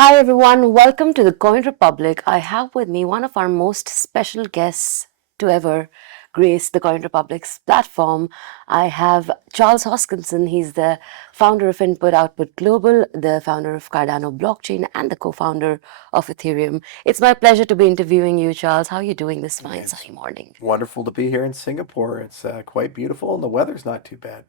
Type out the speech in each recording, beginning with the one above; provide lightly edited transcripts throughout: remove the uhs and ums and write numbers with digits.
Hi everyone, welcome to the Coin Republic. I have with me one of our most special guests to ever grace the Coin Republic's platform. I have Charles Hoskinson. He's the founder of Input Output Global, the founder of Cardano blockchain, and the co-founder of Ethereum. It's my pleasure to be interviewing you, Charles. How are you doing this fine It's sunny morning? wonderful to be here in Singapore. It's quite beautiful and the weather's not too bad.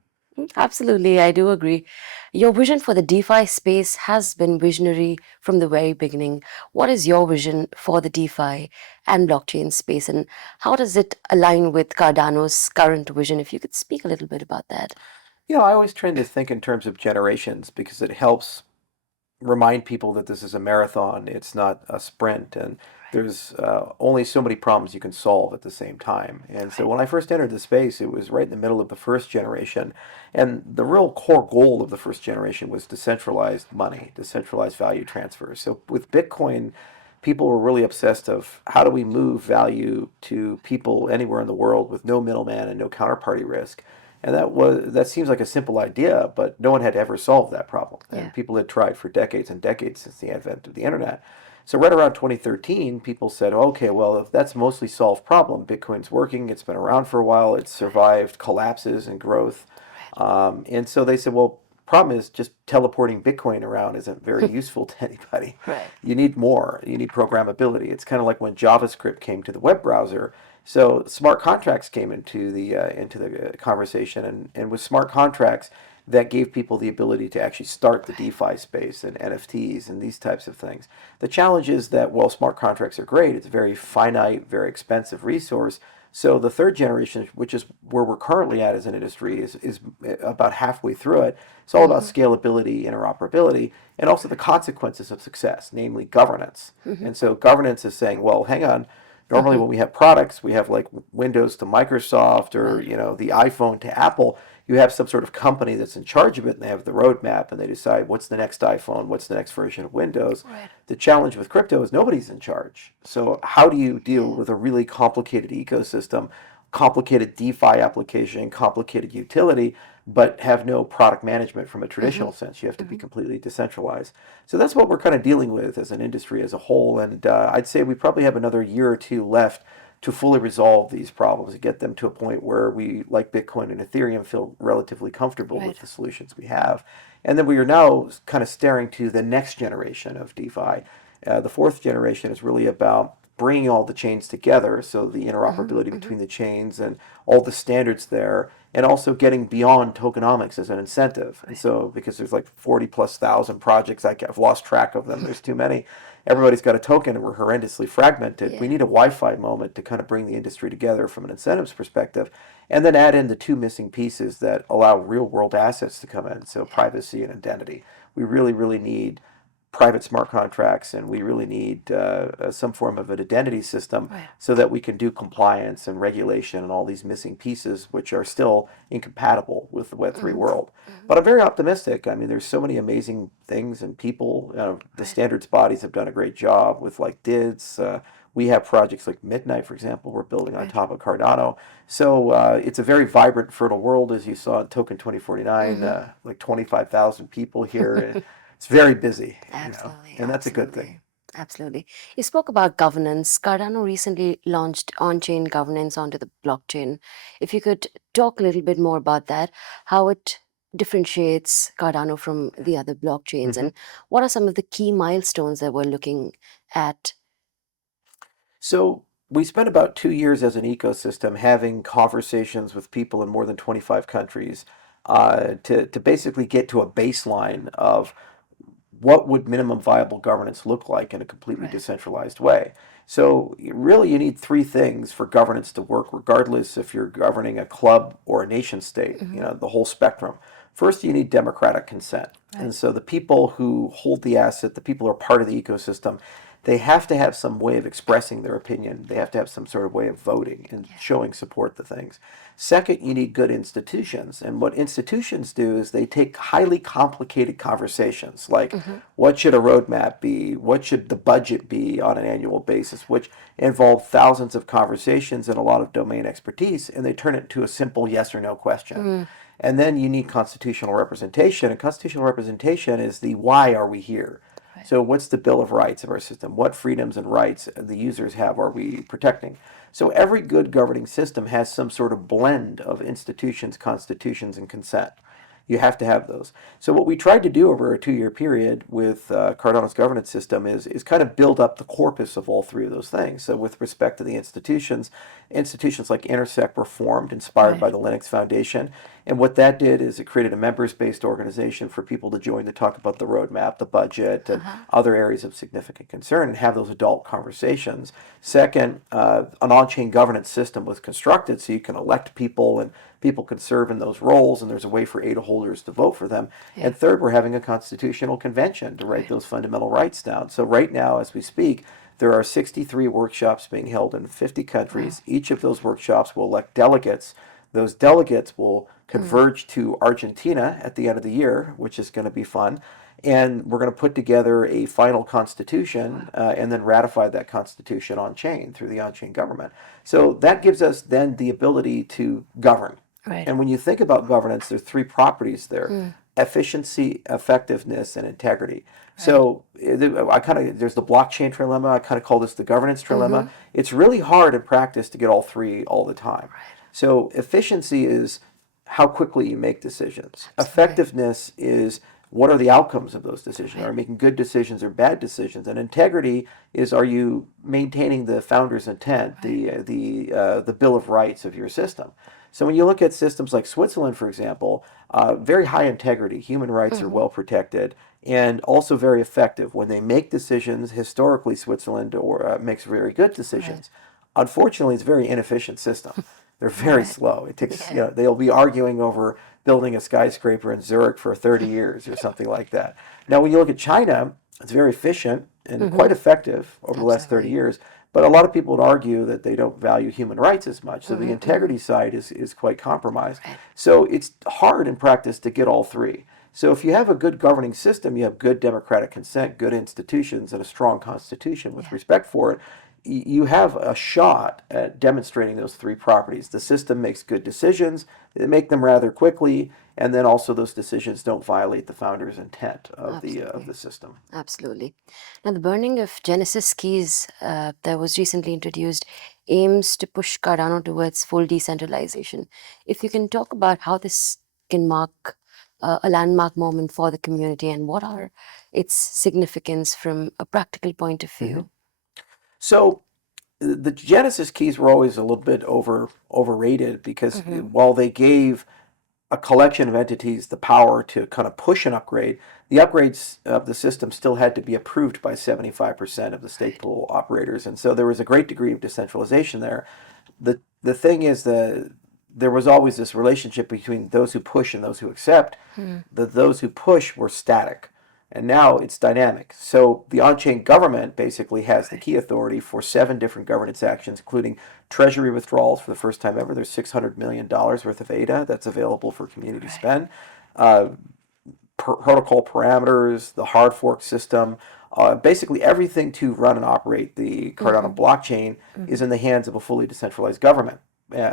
Absolutely, I do agree. Your vision for the DeFi space has been visionary from the very beginning. What is your vision for the DeFi and blockchain space, and how does it align with Cardano's current vision? If you could speak a little bit about that. I always tend to think in terms of generations because it helps remind people that this is a marathon, it's not a sprint, and there's only so many problems you can solve at the same time. And so Right. when I first entered the space, it was right in the middle of the first generation. And the real core goal of the first generation was decentralized money, decentralized value transfer. So with Bitcoin, people were really obsessed of how do we move value to people anywhere in the world with no middleman and no counterparty risk. And that seems like a simple idea, but no one had ever solved that problem. Yeah. And people had tried for decades and decades since the advent of the internet. So right around 2013, people said, okay, well, if that's a mostly solved problem, Bitcoin's working, it's been around for a while, it's survived collapses and growth. And so they said, well, problem is just teleporting Bitcoin around isn't very useful to anybody. Right. You need more. You need programmability. It's kind of like when JavaScript came to the web browser. So smart contracts came into the conversation, and with smart contracts, that gave people the ability to actually start the DeFi space and NFTs and these types of things. The challenge is that while smart contracts are great, it's a very finite, very expensive resource. So the third generation, which is where we're currently at as an industry, is about halfway through it. It's all about Mm-hmm. scalability, interoperability, and also the consequences of success, namely governance. Mm-hmm. And so governance is saying, well, hang on. Normally, Mm-hmm. when we have products, we have like Windows to Microsoft or Right. the iPhone to Apple. You have some sort of company that's in charge of it, and they have the roadmap, and they decide what's the next iPhone, what's the next version of Windows. Right. The challenge with crypto is nobody's in charge. So how do you deal Yeah. with a really complicated ecosystem, complicated DeFi application, complicated utility, but have no product management from a Mm-hmm. traditional sense? You have to be Mm-hmm. completely decentralized. So that's what we're kind of dealing with as an industry as a whole. And I'd say we probably have another year or two left to fully resolve these problems and get them to a point where we, like Bitcoin and Ethereum, feel relatively comfortable Right. with the solutions we have. And then we are now kind of staring to the next generation of DeFi. The fourth generation is really about bringing all the chains together, so the Mm-hmm. interoperability Mm-hmm. between the chains and all the standards there, and also getting beyond tokenomics as an incentive. And Right. so, because there's like 40 plus thousand projects, I've lost track of them, there's too many. Everybody's got a token and we're horrendously fragmented. We Yeah. need a Wi-Fi moment to kind of bring the industry together from an incentives perspective, and then add in the two missing pieces that allow real world assets to come in, so Yeah. privacy and identity. We really, really need private smart contracts, and we really need some form of an identity system Right. so that we can do compliance and regulation and all these missing pieces, which are still incompatible with the Web3 Mm-hmm. world. Mm-hmm. But I'm very optimistic. I mean, there's so many amazing things and people. The Right. standards bodies have done a great job with like DIDs. We have projects like Midnight, for example, we're building on Right. top of Cardano. So it's a very vibrant, fertile world, as you saw in Token 2049, Mm-hmm. like 25,000 people here. It's very busy, Absolutely, and that's a good thing. absolutely, absolutely. You spoke about governance. Cardano recently launched on-chain governance onto the blockchain. If you could talk a little bit more about that, how it differentiates Cardano from the other blockchains, hmm and what are some of the key milestones that we're looking at? So we spent about 2 years as an ecosystem having conversations with people in more than 25 countries to basically get to a baseline of what would minimum viable governance look like in a completely Right. decentralized way. So really you need three things for governance to work, regardless if you're governing a club or a nation state, Mm-hmm. the whole spectrum. First, you need democratic consent. Right. And so the people who hold the asset, the people who are part of the ecosystem, they have to have some way of expressing their opinion. They have to have some sort of way of voting and Yeah. showing support to things. Second, you need good institutions. And what institutions do is they take highly complicated conversations like Mm-hmm. what should a roadmap be? What should the budget be on an annual basis? Which involve thousands of conversations and a lot of domain expertise, and they turn it into a simple yes or no question. Mm. And then you need constitutional representation, and constitutional representation is the why are we here? So what's the Bill of Rights of our system? What freedoms and rights the users have are we protecting? So every good governing system has some sort of blend of institutions, constitutions, and consent. You have to have those. So what we tried to do over a 2-year period with Cardano's governance system is kind of build up the corpus of all three of those things. So with respect to the institutions, institutions like Intersect were formed, inspired by the Linux Foundation. And what that did is it created a members-based organization for people to join to talk about the roadmap, the budget, and other areas of significant concern and have those adult conversations. Second, an on-chain governance system was constructed so you can elect people and people can serve in those roles, and there's a way for ADA holders to vote for them. And third, we're having a constitutional convention to write those fundamental rights down. So right now, as we speak, there are 63 workshops being held in 50 countries. Each of those workshops will elect delegates. Those delegates will converge to Argentina at the end of the year, which is going to be fun. And we're going to put together a final constitution and then ratify that constitution on chain through the on chain government. So that gives us then the ability to govern. And when you think about governance, there's three properties there: efficiency, effectiveness, and integrity. So there's the blockchain trilemma. I kind of call this the governance trilemma. It's really hard in practice to get all three all the time. So efficiency is how quickly you make decisions. Effectiveness is what are the outcomes of those decisions? Are you making good decisions or bad decisions? And integrity is, are you maintaining the founder's intent, the Bill of Rights of your system? So when you look at systems like Switzerland, for example, very high integrity, human rights are well protected, and also very effective. When they make decisions, historically Switzerland makes very good decisions. Unfortunately, it's a very inefficient system. They're very slow. It takes, they'll be arguing over building a skyscraper in Zurich for 30 years or something like that. Now, when you look at China, it's very efficient and quite effective over the last 30 years. But a lot of people would argue that they don't value human rights as much. So the integrity side is quite compromised. So it's hard in practice to get all three. So if you have a good governing system, you have good democratic consent, good institutions, and a strong constitution with respect for it, you have a shot at demonstrating those three properties. The system makes good decisions, they make them rather quickly, and then also those decisions don't violate the founder's intent of the system. Absolutely. Now, the burning of Genesis keys that was recently introduced aims to push Cardano towards full decentralization. If you can talk about how this can mark a landmark moment for the community and what are its significance from a practical point of view. So the Genesis keys were always a little bit overrated because while they gave a collection of entities the power to kind of push an upgrade, the upgrades of the system still had to be approved by 75% of the stake pool operators. And so there was a great degree of decentralization there. The thing is that there was always this relationship between those who push and those who accept. Those who push were static. And now it's dynamic. So the on-chain government basically has the key authority for 7 different governance actions, including treasury withdrawals for the first time ever. There's $600 million worth of ADA that's available for community spend. Protocol parameters, the hard fork system, basically everything to run and operate the Cardano blockchain is in the hands of a fully decentralized government,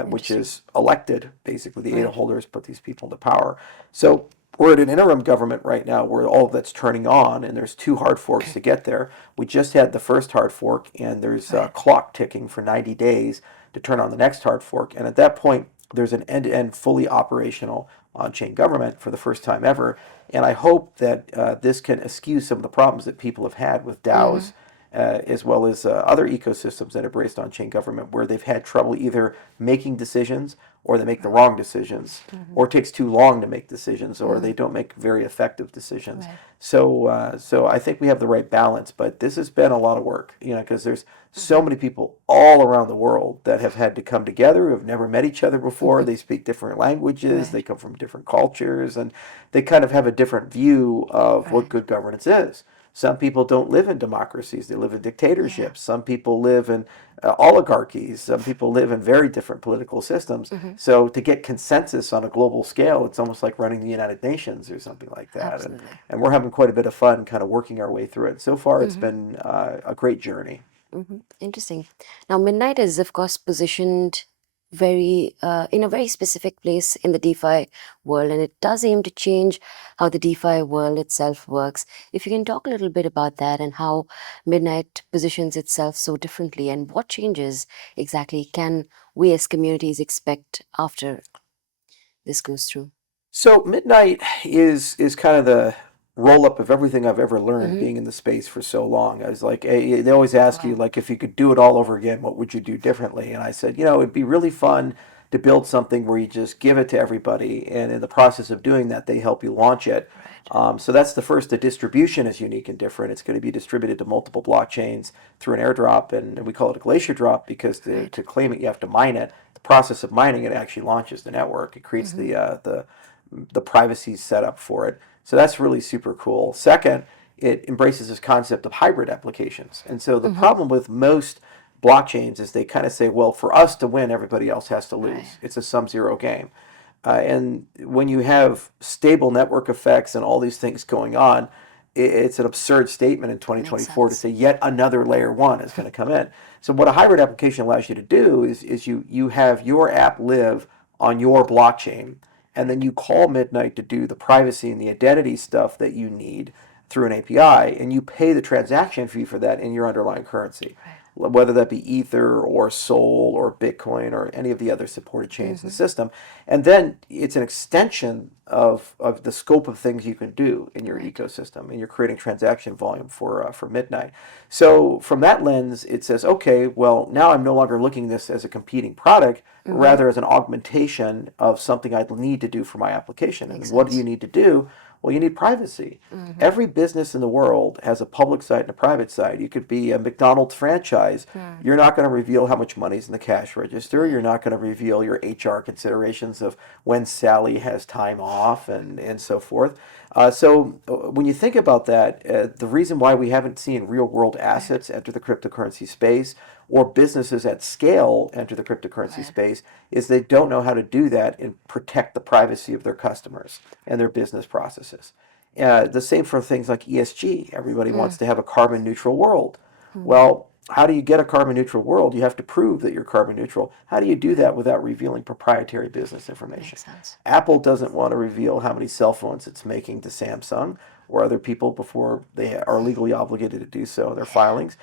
which is elected. Basically, the ADA holders put these people into power. So we're at an interim government right now where all of that's turning on, and there's 2 hard forks to get there. We just had the first hard fork, and there's a clock ticking for 90 days to turn on the next hard fork. And at that point, there's an end-to-end, fully operational on-chain government for the first time ever. And I hope that this can eschew some of the problems that people have had with DAOs, as well as other ecosystems that embraced on-chain government, where they've had trouble either making decisions, or they make the wrong decisions, or it takes too long to make decisions, or they don't make very effective decisions. So, so I think we have the right balance, but this has been a lot of work, because there's so many people all around the world that have had to come together, who have never met each other before. They speak different languages, they come from different cultures, and they kind of have a different view of what good governance is. Some people don't live in democracies, they live in dictatorships. Some people live in oligarchies. Some people live in very different political systems. So to get consensus on a global scale, it's almost like running the United Nations or something like that. And we're having quite a bit of fun kind of working our way through it. So far, it's been a great journey. Interesting. Now, Midnight is, of course, positioned in a very specific place in the DeFi world, and it does aim to change how the DeFi world itself works. If you can talk a little bit about that and how Midnight positions itself so differently, and what changes exactly can we as communities expect after this goes through? So Midnight is kind of the roll up of everything I've ever learned Mm-hmm. being in the space for so long. I was like, they always ask you Wow. like if you could do it all over again, what would you do differently? And I said, it'd be really fun to build something where you just give it to everybody, and in the process of doing that, they help you launch it. Right. So that's the first. The distribution is unique and different. It's going to be distributed to multiple blockchains through an airdrop, and we call it a glacier drop because Right. to claim it, you have to mine it. The process of mining it actually launches the network. It creates Mm-hmm. the privacy set up for it. So that's really super cool. Second, it embraces this concept of hybrid applications. And so the Mm-hmm. problem with most blockchains is they kind of say, well, for us to win, everybody else has to Right. lose. It's a sum-zero game. And when you have stable network effects and all these things going on, it's an absurd statement in Makes 2024 to sense. say yet another layer one is going to come in. So what a hybrid application allows you to do is you have your app live on your blockchain, and then you call Midnight to do the privacy and the identity stuff that you need through an API, and you pay the transaction fee for that in your underlying currency, Right. whether that be Ether or Sol or Bitcoin or any of the other supported chains in the Mm-hmm. system. And then it's an extension of the scope of things you can do in your Right. ecosystem, and you're creating transaction volume for Midnight. So from that lens, it says, okay, well, now I'm no longer looking at this as a competing product, Mm-hmm. rather as an augmentation of something I need to do for my application. And Makes what do you sense. need to do? Well, you need privacy. Mm-hmm. Every business in the world has a public side and a private side. You could be a McDonald's franchise. Hmm. You're not going to reveal how much money's in the cash register. You're Right. not going to reveal your HR considerations of when Sally has time off and so forth. When you think about that, the reason why we haven't seen real world Right. assets enter the cryptocurrency space or businesses at scale enter the cryptocurrency Right. space is they don't know how to do that and protect the privacy of their customers and their business processes. The same for things like ESG. Everybody Hmm. wants to have a carbon neutral world. Hmm. Well, how do you get a carbon neutral world? You have to prove that you're carbon neutral. How do you do Right. that without revealing proprietary business information? Makes sense. Apple doesn't want to reveal how many cell phones it's making to Samsung or other people before they are legally obligated to do so in their Yeah. filings.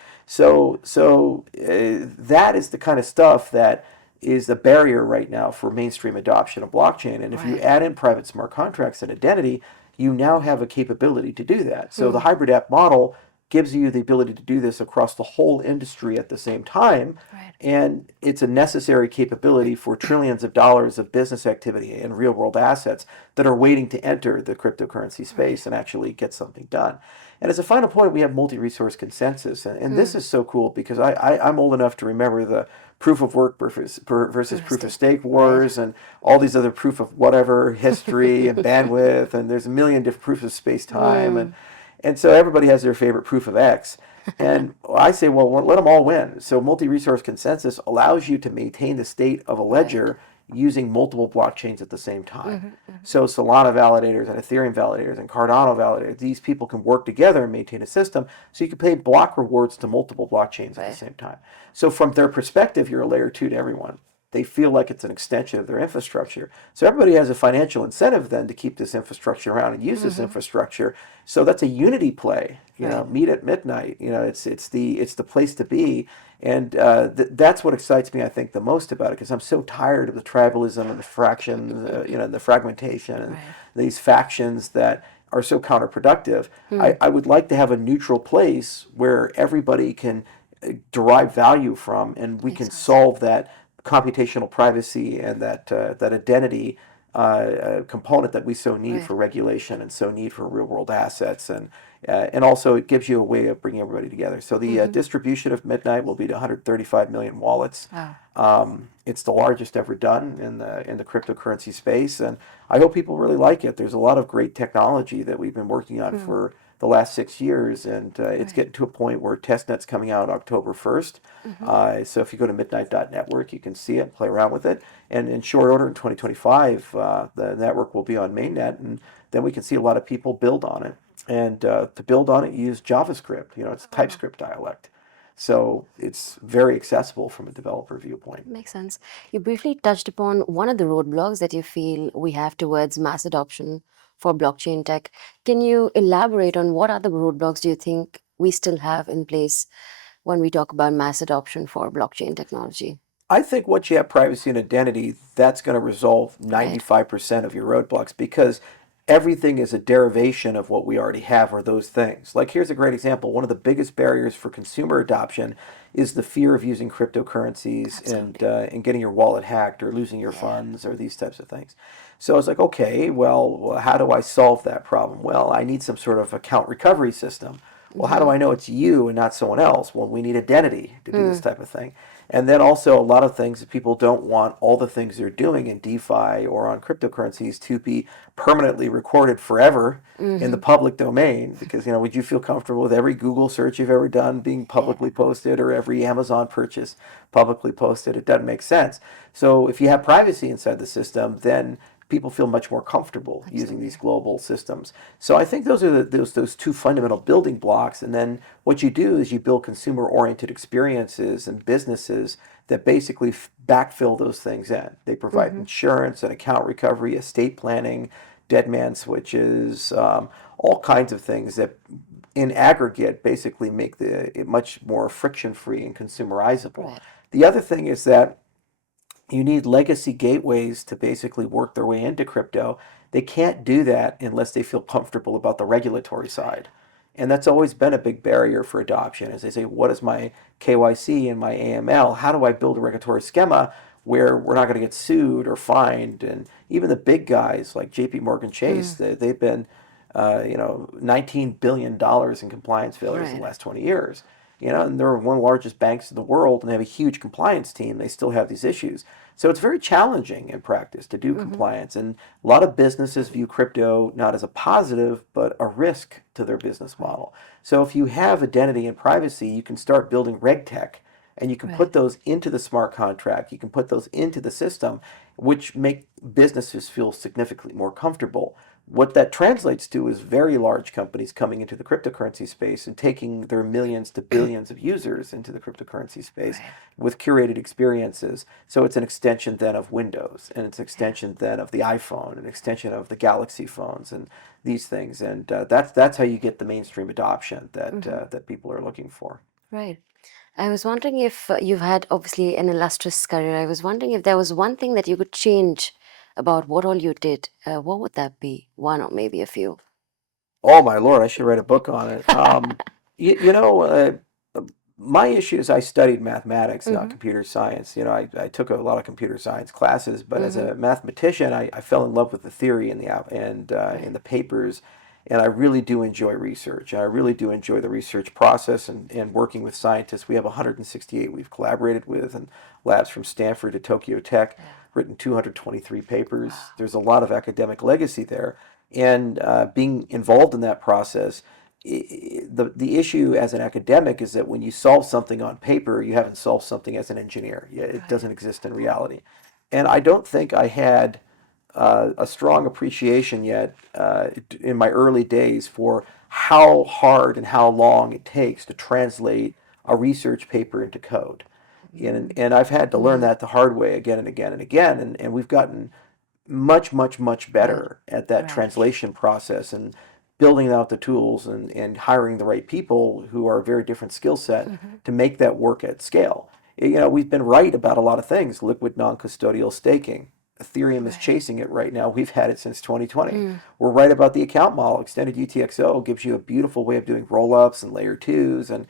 That is the kind of stuff that is the barrier right now for mainstream adoption of blockchain. And if you Right. add in private smart contracts and identity, you now have a capability to do that. So the Hmm. hybrid app model gives you the ability to do this across the whole industry at the same time. Right. And it's a necessary capability for trillions of dollars of business activity and real world assets that are waiting to enter the cryptocurrency Right. space and actually get something done. And as a final point, we have multi resource consensus. And Hmm. this is so cool because I'm old enough to remember the proof of work versus Proof of proof of stake. stake Right. wars and all these other proof of whatever history and bandwidth. And there's a million different proofs of space time. Hmm. And so everybody has their favorite proof of X. And I say, well, let them all win. So multi-resource consensus allows you to maintain the state of a Right. ledger using multiple blockchains at the same time. Hmm. Hmm. So Solana validators and Ethereum validators and Cardano validators, these people can work together and maintain a system. So you can pay block rewards to multiple blockchains at the Right. same time. So from their perspective, you're a layer two to everyone. They feel like it's an extension of their infrastructure. So everybody has a financial incentive then to keep this infrastructure around and use this Hmm. infrastructure. So that's a unity play. Right. Meet at midnight. It's the place to be, and that's what excites me. I think the most about it because I'm so tired of the tribalism and the fraction, and the fragmentation and Right. these factions that are so counterproductive. Hmm. I would like to have a neutral place where everybody can derive value from, and we Makes can sense. solve that computational privacy and that identity component that we so need Right. for regulation and so need for real world assets, and also it gives you a way of bringing everybody together. So the Hmm. distribution of Midnight will be to 135 million wallets. Wow. It's the largest ever done in the cryptocurrency space, and I hope people really like it. There's a lot of great technology that we've been working on Hmm. for the last 6 years, and it's Right. getting to a point where testnet's coming out October 1st. Hmm. So if you go to midnight.network, you can see it, play around with it, and in short order in 2025, the network will be on mainnet, and then we can see a lot of people build on it. And to build on it, use JavaScript. It's Oh. TypeScript dialect. So it's very accessible from a developer viewpoint. Makes sense. You briefly touched upon one of the roadblocks that you feel we have towards mass adoption for blockchain tech. Can you elaborate on what other roadblocks do you think we still have in place when we talk about mass adoption for blockchain technology? I think once you have privacy and identity, that's going to resolve Right. 95% of your roadblocks because everything is a derivation of what we already have or those things. Like here's a great example. One of the biggest barriers for consumer adoption is the fear of using cryptocurrencies Absolutely. and getting your wallet hacked or losing your Yeah. funds or these types of things. So I was like, okay, well, how do I solve that problem? Well, I need some sort of account recovery system. Well, how do Mm-hmm. I know it's you and not someone else? Well, we need identity to do this Hmm. type of thing. And then also a lot of things that people don't want all the things they're doing in DeFi or on cryptocurrencies to be permanently recorded forever in the Mm-hmm. public domain because would you feel comfortable with every Google search you've ever done being Yeah. publicly posted or every Amazon purchase publicly posted? It doesn't make sense. So if you have privacy inside the system, then people feel much more comfortable using these Absolutely. global systems. So I think those are those two fundamental building blocks. And then what you do is you build consumer-oriented experiences and businesses that basically backfill those things in. They provide Mm-hmm. insurance and account recovery, estate planning, dead man switches, all kinds of things that in aggregate basically make it much more friction-free and consumerizable. Right. The other thing is that you need legacy gateways to basically work their way into crypto. They can't do that unless they feel comfortable about the regulatory Right. side. And that's always been a big barrier for adoption. As they say, what is my KYC and my AML? How do I build a regulatory schema where we're not going to get sued or fined? And even the big guys like JP Morgan Chase, Hmm. they've been, $19 billion in compliance failures in the Right. last 20 years. And they're one of the largest banks in the world and they have a huge compliance team. They still have these issues. So it's very challenging in practice to do Mm-hmm. compliance. And a lot of businesses view crypto not as a positive, but a risk to their business Right. model. So if you have identity and privacy, you can start building reg tech and you can Right. put those into the smart contract. You can put those into the system, which make businesses feel significantly more comfortable. What that translates to is very large companies coming into the cryptocurrency space and taking their millions to billions of users into the cryptocurrency space Right. with curated experiences. So it's an extension then of Windows, and it's an Yeah. extension then of the iPhone, an extension of the Galaxy phones, and these things. And that's how you get the mainstream adoption that Mm-hmm. that people are looking for. Right. I was wondering if you've had obviously an illustrious career. I was wondering if there was one thing that you could change about what all you did. What would that be? One or maybe a few. Oh my Lord, I should write a book on it. You know, my issue is I studied mathematics, not Mm-hmm. computer science. I took a lot of computer science classes, but as Mm-hmm. a mathematician, I fell in love with the theory and in Right. the papers, and I really do enjoy research. And I really do enjoy the research process and working with scientists. We have 168 we've collaborated with, and labs from Stanford to Tokyo Tech, Yeah. written 223 papers. Wow. There's a lot of academic legacy there and being involved in that process. The issue as an academic is that when you solve something on paper, you haven't solved something as an engineer. It Right. doesn't exist in reality. And I don't think I had a strong appreciation yet in my early days for how hard and how long it takes to translate a research paper into code. And I've had to learn Mm-hmm. that the hard way again and again and again. And we've gotten much, much, much Good. better at that Right. translation process and building out the tools and hiring the right people who are a very different skill set Mm-hmm. to make that work at scale. We've been right about a lot of things. Liquid non-custodial staking. Ethereum is Right. chasing it right now. We've had it since 2020. Hmm. We're right about the account model. Extended UTXO gives you a beautiful way of doing roll-ups and layer twos and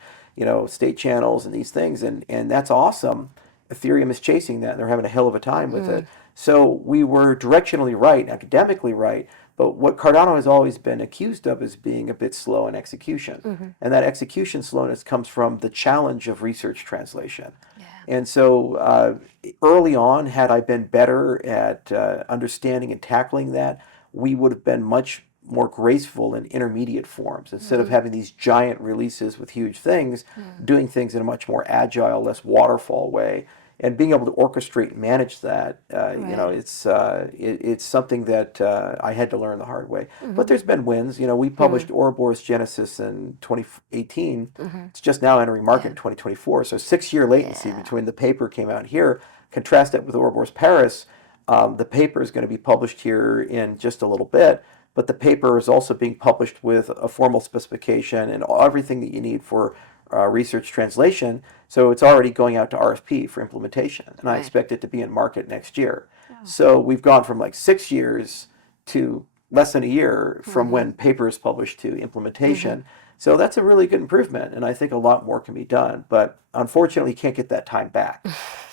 state channels and these things, and that's awesome. Ethereum is chasing that, and they're having a hell of a time with Hmm. it. So we were directionally right, academically right, but what Cardano has always been accused of is being a bit slow in execution. Mm-hmm. And that execution slowness comes from the challenge of research translation. Yeah. And so early on, had I been better at understanding and tackling that, we would have been much more graceful in intermediate forms. Instead of Mm-hmm. having these giant releases with huge things, doing things in a much more agile, less waterfall way. and being able to orchestrate and manage that, Right. it's something that I had to learn the hard way. But Mm-hmm. there's been wins. We Hmm. published Ouroboros Genesis in 2018. Mm-hmm. It's just now entering market Yeah. in 2024. So 6 year latency Yeah. between the paper came out here. Contrast that with Ouroboros Paris. The paper is going to be published here in just a little bit, but the paper is also being published with a formal specification and everything that you need for research translation. So it's already going out to RFP for implementation, and I Right. expect it to be in market next year. Oh. So we've gone from like 6 years to less than a year from Mm-hmm. when paper is published to Mm-hmm. implementation. So that's a really good improvement, and I think a lot more can be done. But unfortunately, you can't get that time back.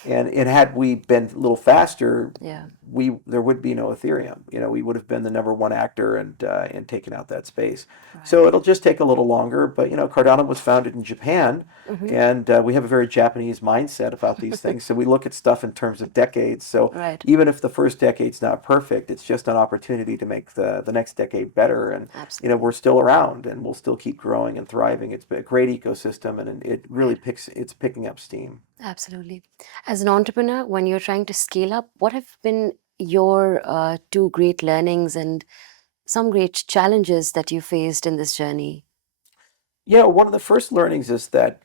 And had we been a little faster, Yeah. there would be no Ethereum. We would have been the number one actor and taken out that space. So Right. it'll just take a little longer. But Cardano was founded in Japan, Mm-hmm. and we have a very Japanese mindset about these things. So we look at stuff in terms of decades. So Right. even if the first decade's not perfect, it's just an opportunity to make the next decade better. And we're Absolutely. still around, and we'll still keep growing and thriving. It's a great ecosystem, and it really Right. it's picking up steam. Absolutely. As an entrepreneur, when you're trying to scale up, what have been your two great learnings and some great challenges that you faced in this journey? Yeah, one of the first learnings is that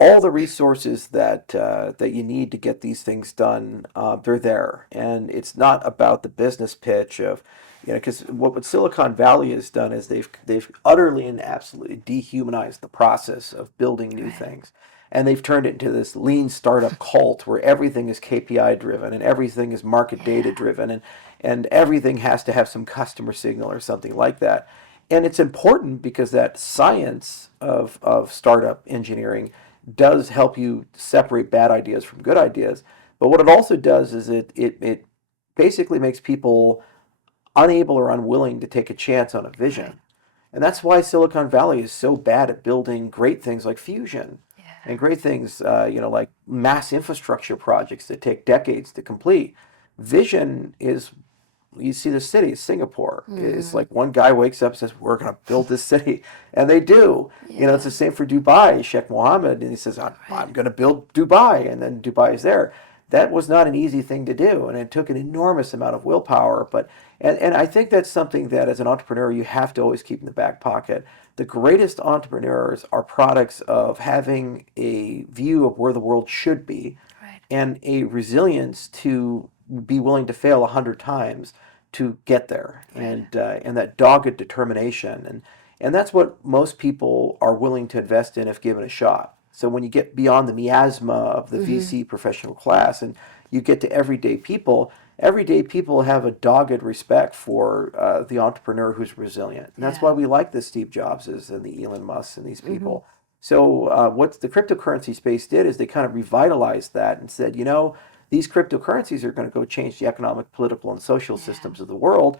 all the resources that you need to get these things done, they're there, and it's not about the business pitch of, because what Silicon Valley has done is they've utterly and absolutely dehumanized the process of building new Right. things, and they've turned it into this lean startup cult where everything is KPI driven and everything is market data Yeah. driven, and everything has to have some customer signal or something like that. And it's important because that science of startup engineering does help you separate bad ideas from good ideas. But what it also does is it basically makes people unable or unwilling to take a chance on a Right. vision. And that's why Silicon Valley is so bad at building great things like fusion and Yeah. great things, like mass infrastructure projects that take decades to complete. Vision is, you see the city, Singapore. It's Mm-hmm. like one guy wakes up and says, "We're going to build this city," and they do. It's Yeah. the same for Dubai. Sheikh Mohammed, and he says, "I'm Right. going to build Dubai," and then Dubai is there. That was not an easy thing to do, and it took an enormous amount of willpower. But and I think that's something that as an entrepreneur you have to always keep in the back pocket. The greatest entrepreneurs are products of having a view of where the world should be Right. and a resilience to be willing to fail 100 times to get there, Right. and that dogged determination, and that's what most people are willing to invest in if given a shot. So when you get beyond the miasma of the Mm-hmm. VC professional class and you get to everyday people have a dogged respect for the entrepreneur who's resilient, and that's why Yeah. we like the Steve Jobses and the Elon Musks and these Mm-hmm. people. So what the cryptocurrency space did is they kind of revitalized that and said, these cryptocurrencies are going to go change the economic, political, and social Yeah. systems of the world.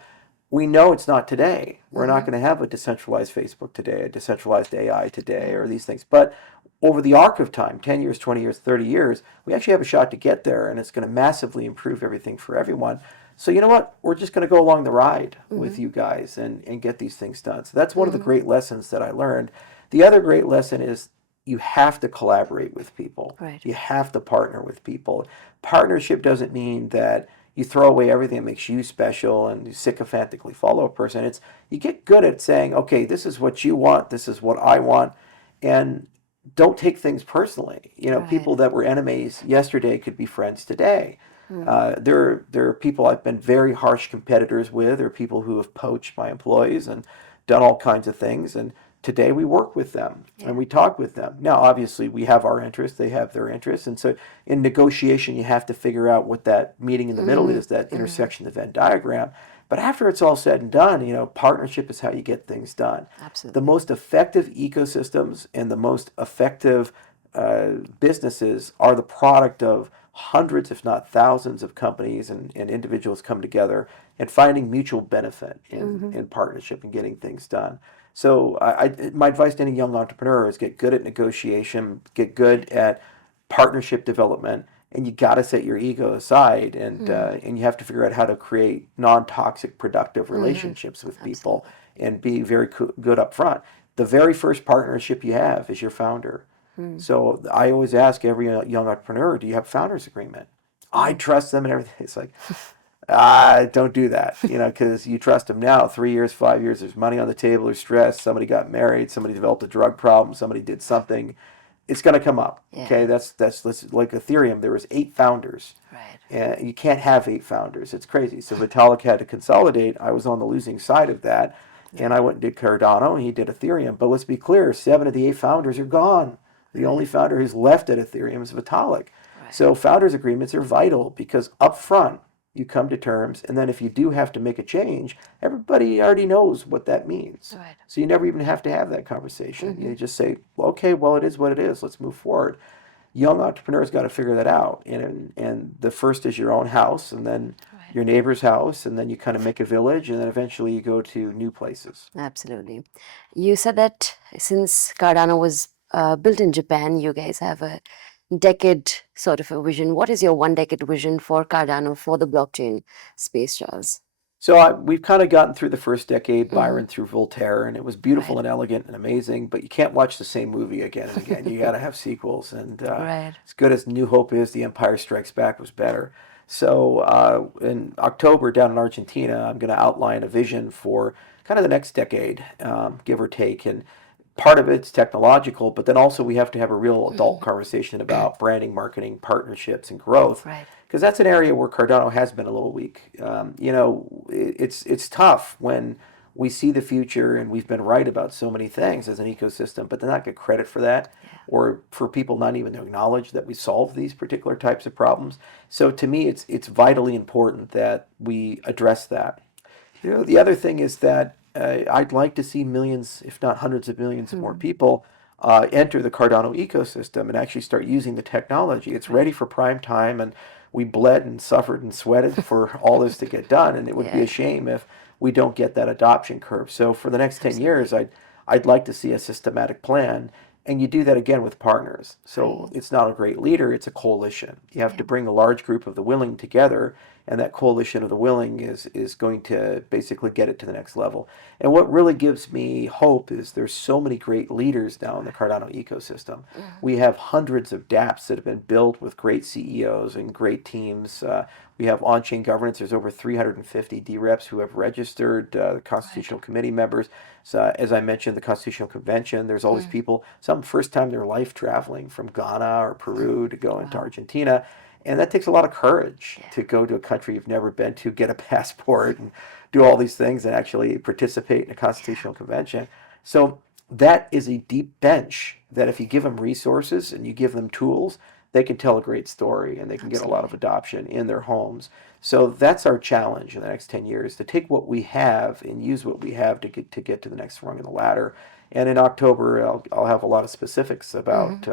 We know it's not today. We're not Mm-hmm. going to have a decentralized Facebook today, a decentralized AI today, Yeah. or these things. But over the arc of time, 10 years, 20 years, 30 years, we actually have a shot to get there, and it's going to massively improve everything for everyone. So you know what? We're just going to go along the ride Mm-hmm. with you guys and get these things done. So that's one of the Mm-hmm. great lessons that I learned. The other great lesson is you have to collaborate with people. Right. You have to partner with people. Partnership doesn't mean that you throw away everything that makes you special and you sycophantically follow a person. It's you get good at saying, okay, this is what you want, this is what I want, and don't take things personally. Right. People that were enemies yesterday could be friends today. Mm. There are people I've been very harsh competitors with, or people who have poached my employees and done all kinds of things. And today we work with them and Yeah. we talk with them. Now, obviously, we have our interests, they have their interests. And so in negotiation, you have to figure out what that meeting in the middle Mm-hmm. is, that Mm-hmm. intersection, the Venn diagram. But after it's all said and done, partnership is how you get things done. The Absolutely. most effective ecosystems and the most effective businesses are the product of hundreds, if not thousands, of companies and individuals come together and finding mutual benefit Mm-hmm. in partnership and getting things done. So my advice to any young entrepreneur is get good at negotiation, get good Right. at partnership development, and you got to set your ego aside, Mm. and you have to figure out how to create non-toxic, productive Mm-hmm. relationships with people Absolutely. and be very good up front. The very first partnership you have is your founder. So I always ask every young entrepreneur, do you have founders agreement? I trust them and everything. It's like, don't do that, because you trust them now. 3 years, 5 years, there's money on the table, there's stress. Somebody got married, somebody developed a drug problem, somebody did something. It's going to come up. Okay, that's like Ethereum. There was 8 founders. Right. And you can't have 8 founders. It's crazy. So Vitalik had to consolidate. I was on the losing side of that, and I went and did Cardano, and he did Ethereum. But let's be clear: 7 of the 8 founders are gone. The only founder who's left at Ethereum is Vitalik. Right. So founders agreements are vital because upfront you come to terms, and then if you do have to make a change, everybody already knows what that means. Right. So you never even have to have that conversation. You just say, well, okay, well, it is what it is. Let's move forward. Young entrepreneurs got to figure that out, and the first is your own house, and then your neighbor's house, and then you kind of make a village, and then eventually you go to new places. Absolutely. You said that since Cardano was built in Japan, you guys have a decade sort of a vision. What is your 1 decade vision for Cardano, for the blockchain space, Charles? So we've kind of gotten through the first decade, Byron through Voltaire, and it was beautiful Right. and elegant and amazing, but you can't watch the same movie again and again. You got to have sequels, and Right. as good as New Hope is, The Empire Strikes Back was better. So in October down in Argentina, I'm going to outline a vision for kind of the next decade, give or take, and part of it's technological, but then also we have to have a real adult conversation about branding, marketing, partnerships, and growth. Right. Because that's an area where Cardano has been a little weak. It's tough when we see the future and we've been right about so many things as an ecosystem, but to not get credit for that, or for people not even to acknowledge that we solve these particular types of problems. So to me, it's vitally important that we address that. The other thing is that I'd like to see millions, if not hundreds of millions of more people enter the Cardano ecosystem and actually start using the technology. It's ready for prime time, and we bled and suffered and sweated for all this to get done, and it would be a shame if we don't get that adoption curve. So for the next 10 years, I'd like to see a systematic plan, and you do that again with partners. So it's not a great leader, it's a coalition. You have to bring a large group of the willing together, and that coalition of the willing is going to basically get it to the next level. And what really gives me hope is there's so many great leaders now in the Cardano ecosystem. We have hundreds of dApps that have been built with great CEOs and great teams. We have on-chain governance. There's over 350 DREPs who have registered, the Constitutional Committee members. So, as I mentioned, the Constitutional Convention. There's all these people, some first time in their life traveling from Ghana or Peru to go into Argentina. And that takes a lot of courage to go to a country you've never been to, get a passport, and do all these things and actually participate in a Constitutional Convention. So that is a deep bench that if you give them resources and you give them tools, they can tell a great story and they can get a lot of adoption in their homes. So that's our challenge in the next 10 years, to take what we have and use what we have to get to the next rung in the ladder. And in October, I'll have a lot of specifics about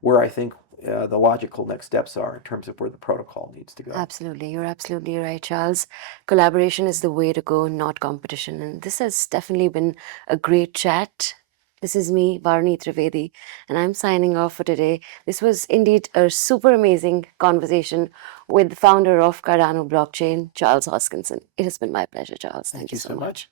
where I think the logical next steps are in terms of where the protocol needs to go. Absolutely. You're absolutely right, Charles. Collaboration is the way to go, not competition. And this has definitely been a great chat. This is me, Varuni Trivedi, and I'm signing off for today. This was indeed a super amazing conversation with the founder of Cardano blockchain, Charles Hoskinson. It has been my pleasure, Charles. Thank you so much.